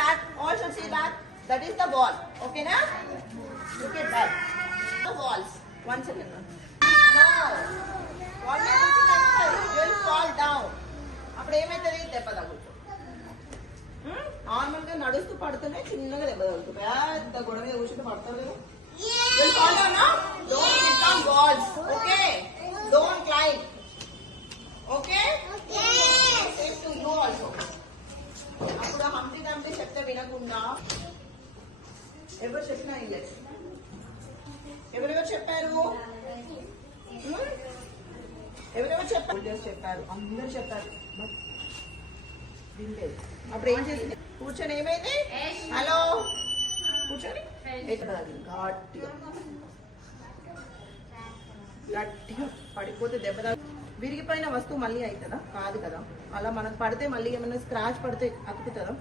back. All should see back. That is the wall. Okay, na? Look at that. The walls. One second. No. Wall will fall down. అప్పుడు ఏమైతుంది దెబ్బ తగులుతుంది. నార్మల్గా నడుస్తూ పడుతూనే చిన్నగా దెబ్బ తగులుతుంది. పెద్ద గొడవ మీద కూర్చుంటే పడతారు. Will fall down now. Don't sit on walls. Okay. Don't climb. Okay. Same to you also. అప్పుడు హంపి దంపి చెప్తే వినకుండా ఎవరు చెప్పినా ఇయ్యచ్చు. ఎవరెవరు చెప్పారు? ఎవరెవరు చెప్పారు? అందరు చెప్పారు. వినలేదు. అప్పుడు ఏం చేసింది? కూర్చొని ఏమైంది? హలో కూర్చొని గట్టిగా పడిపోతే దెబ్బ విరిగిపోయిన వస్తువు మళ్ళీ అవుతుందా? కాదు కదా. అలా మనకు పడితే మళ్ళీ ఏమైనా స్క్రాచ్ పడితే అతుకుతుందా?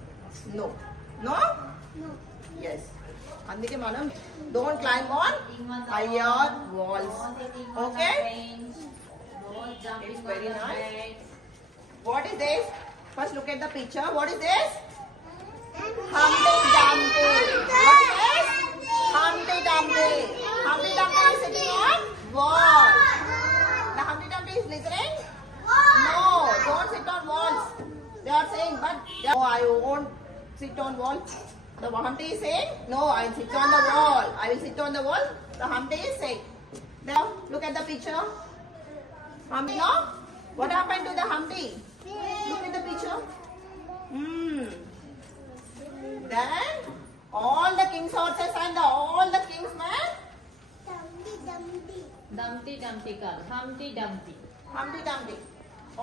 నో. No yes. అందుకే మనం don't climb on higher walls. Okay, it's very nice. What is this? First look at the picture. What is this? Humpty Dumpty. What is this? Humpty Dumpty. Humpty Dumpty is sitting on wall. The Humpty Dumpty is listening? No, don't sit on walls. They are saying, but no, I won't sit on wall. The Humpty is saying, no, I will sit on the wall. I will sit on the wall. The Humpty is saying. Now, look at the picture. Humpty, no? What happened to the Humpty? Look at the picture. Then all the king's horses and all the king's men. Dumpty Dumpty కాదు, Humpty Dumpty. Humpty Dumpty.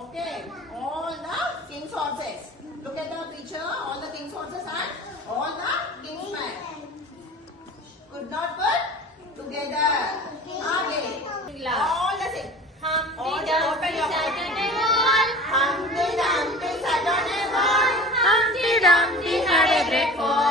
Okay, all the king's horses. Look at the picture. All the king's horses and all the king's men could not put together. Again, all the same. Humpty Dumpty sat on a wall. Humpty Dumpty sat on a wall. Humpty Dumpty had a breakfast.